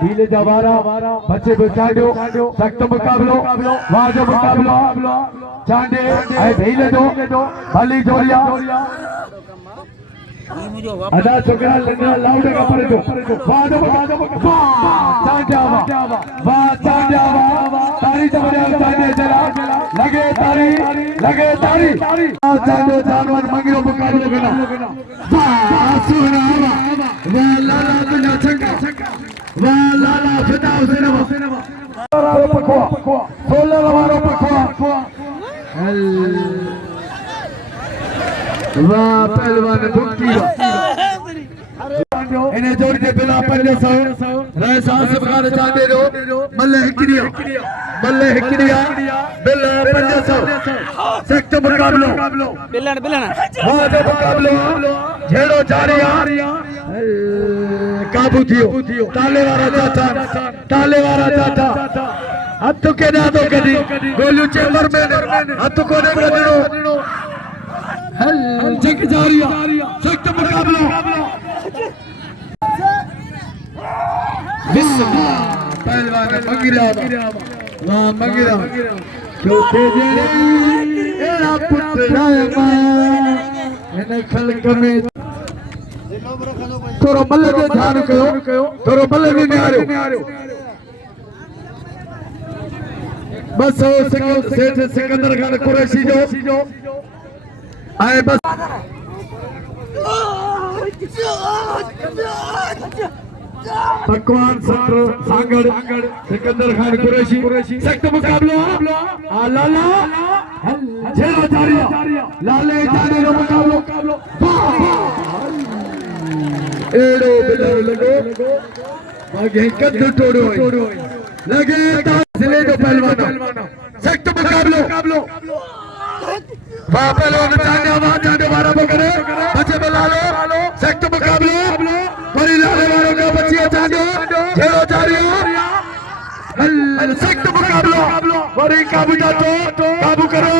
भीले जवारा बच्चे बचाड़ो सख्त मुकाबलो वाजो मुकाबलो चांडे ऐ भीले दो भली जोड़िया अदा छोकरा लंगा लाउड का पर दो वाजो चांडा वाह चांडा तारी जबरिया चांडे जरा लगे तारी चांडो जानवर मंगिरो मुकाबलो करना वाह सुना वाह लाला दुनिया छक्का वाह लाला फिदा हुसैन वारो पखवा 16 वारो पखवा वाह पहलवान बुक्की इन्हें जोड़ के बिना 500 रह साहब का चाहते रो मल्ले हिकड़िया बिल्ला 500 सख्त मुकाबलो बिल्ला वाह जो मुकाबलो झेड़ो जारिया काबू थियो ताले वारा चाचा हथ के ना दो कदी गोलू चेंबर में हथ को ने कदनो हल जग जारिया सख्त मुकाबला पहलवान मंगिरा वाह मंगिरा चौथे जेड़े एड़ा पुत्रा इन खलक में थोरो मल्ले जो ध्यान कयो थोरो मल्ले में आयो बस सेठ सिकंदर खान कुरैशी जो आए बस पकवान सत्र सांगड़ सिकंदर खान कुरैशी सख्त मुकाबलो आ लाला झेलो जारिया लाले जाने रो मुकाबलो एड़ो बिलर लगो बागे कद तोड़ो लगे तासले जो पहलवान सख्त मुकाबलो वाह पहलवान चांडे वारा पकड़े बच्चे बुला लो सख्त मुकाबलो बड़ी लाले वालों का बच्चियां चांडो झेलो जारिया सख्त मुकाबलो बड़ी काबू करो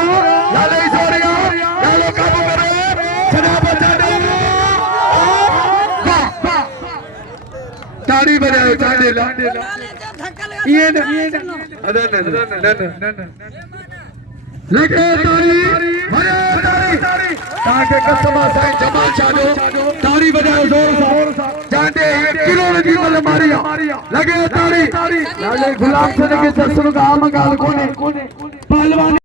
लाले जोरिया लालो काबू करो जनाब चांडे ताड़ी बजाओ चांडे ये न लगे तारी ताके कसमा साईं जमाल चाडो तारी बजाओ जोर सा चांडे 1 किलो लगी मल मारिया लगे तारी लाले गुलाम से के दर्शन का आम गाल कोने पहलवान